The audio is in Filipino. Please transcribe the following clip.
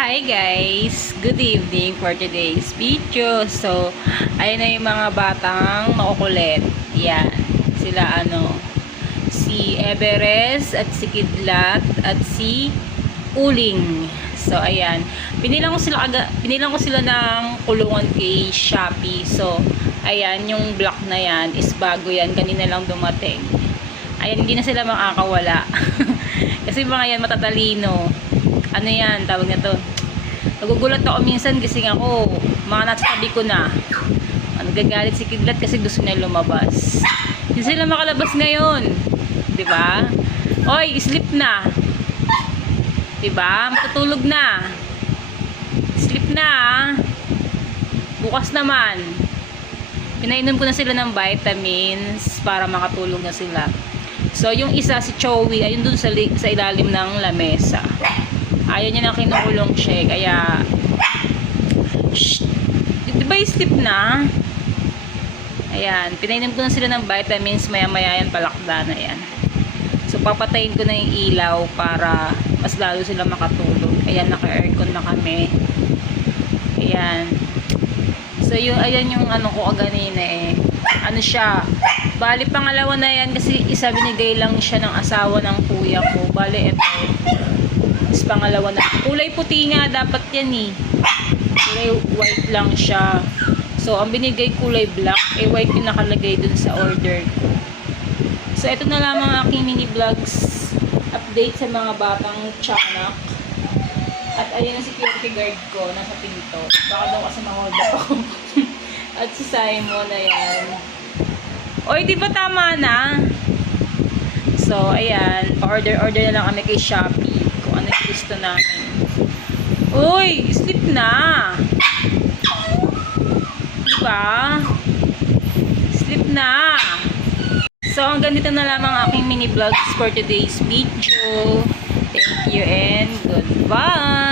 Hi guys! Good evening for today's video. So, ayun na yung mga batang makukulit. Yan. Sila si Everest at si Kidlat at si Uling. So, ayan. Pinilang ko sila ng kulungan kay Shopee. So, ayan, yung block na yan is bago yan. Kanina lang dumating. Ayan, hindi na sila makakawala. Kasi mga yan matatalino. Ano yan, tawag na to. Nagugulat ako minsan kasi ako, mga nasa tabi ko na. Nagagalit si Kidlat kasi gusto niya lumabas. Hindi sila makalabas ngayon. Diba? Oy, sleep na. Diba? Matutulog na. Sleep na. Bukas naman. Pinainom ko na sila ng vitamins para makatulog na sila. So, yung isa, si Chowi, ayun dun sa ilalim ng lamesa. Ayaw niya na kinukulong siya. Kaya, shh, diba sleep na? Ayan, pinainom ko na sila ng vitamins. Maya-maya yan, palakda na yan. So, papatayin ko na yung ilaw para mas lalo sila makatulog. Ayan, naka-aircon na kami. Ayan. So, ayan yung ko kanina eh. Ano siya? Bali, pangalawa na yan kasi isa binigay lang siya ng asawa ng kuya ko. Bali, ito. Is pangalawa na. Kulay puti nga dapat yan eh. Kulay white lang siya. So, ang binigay kulay black, eh white yung nakalagay dun sa order ko. So, ito na lamang aking mini vlogs update sa mga batang tiyanak. At ayan ang security guard ko, nasa pinto. Baka daw kasi ma-hold ako. At si Simon, ayan. Oy, di ba tama na? So, ayan. Pa-order na lang kami kay Shopee. Kung ano yung gusto namin. Uy, sleep na. Diba? Sleep na. So, hanggang dito na lamang aking mini vlogs for today's video. Thank you and goodbye.